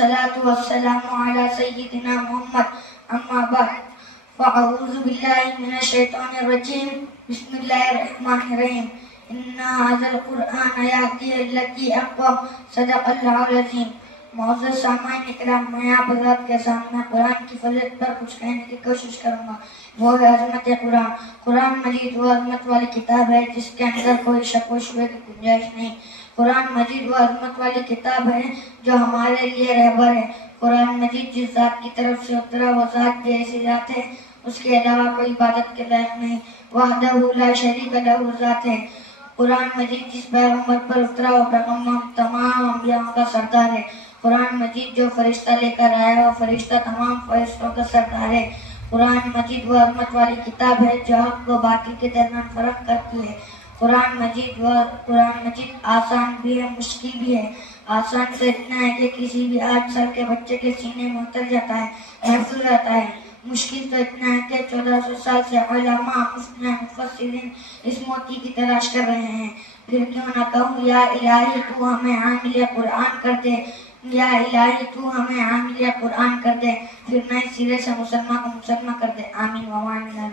والصلاة والسلام على سيدنا محمد أما بعد فأعوذ بالله من الشيطان الرجيم بسم الله الرحمن الرحيم إن هذا القرآن يهدي للتي أقوم صدق الله العظيم. معزز سامعین اکرام، میں آپ حضرات کے سامنے قرآن کی فضیلت پر کچھ کہنے کی کوشش کروں گا. وہ ہے عظمت قرآن. قرآن مجید وہ عظمت والی کتاب ہے جس کے اندر کوئی شک و شبہ کی گنجائش نہیں. قرآن مجید وہ عظمت والی کتاب ہے جو ہمارے لیے رہبر ہے. قرآن مجید جس ذات کی طرف سے اترا وہ ذات بھی ایسی ذات ہے اس کے علاوہ کوئی عبادت کے لائق نہیں. وحدہ لا شریک لہ ذات ہے. قرآن مجید جس پیغمبر پر اترا وہ پیغمبر تمام انبیاء کا سردار ہے. قرآن مجید جو فرشتہ لے کر آیا وہ فرشتہ تمام فرشتوں کا سردار ہے. قرآن مجید وہ عظمت والی کتاب ہے جو حق و باطل کے درمیان فرق کرتی ہے. قرآن مجید آسان بھی ہے، مشکل بھی ہے. آسان تو اتنا ہے کہ کسی بھی 8 سال کے بچے کے سینے میں اتر جاتا ہے، محفوظ رہتا ہے. مشکل تو اتنا ہے کہ 1400 سال سے علماء مفسرین اس موتی کی تلاش کر رہے ہیں. پھر کیوں نہ کہوں یا الہی تو ہمیں حامل قرآن کر دے، یا الہی تو ہمیں حامل قرآن کر دے، پھر نئے سرے سے مسلمان کو مسلمان کر دے. آمین و آمین.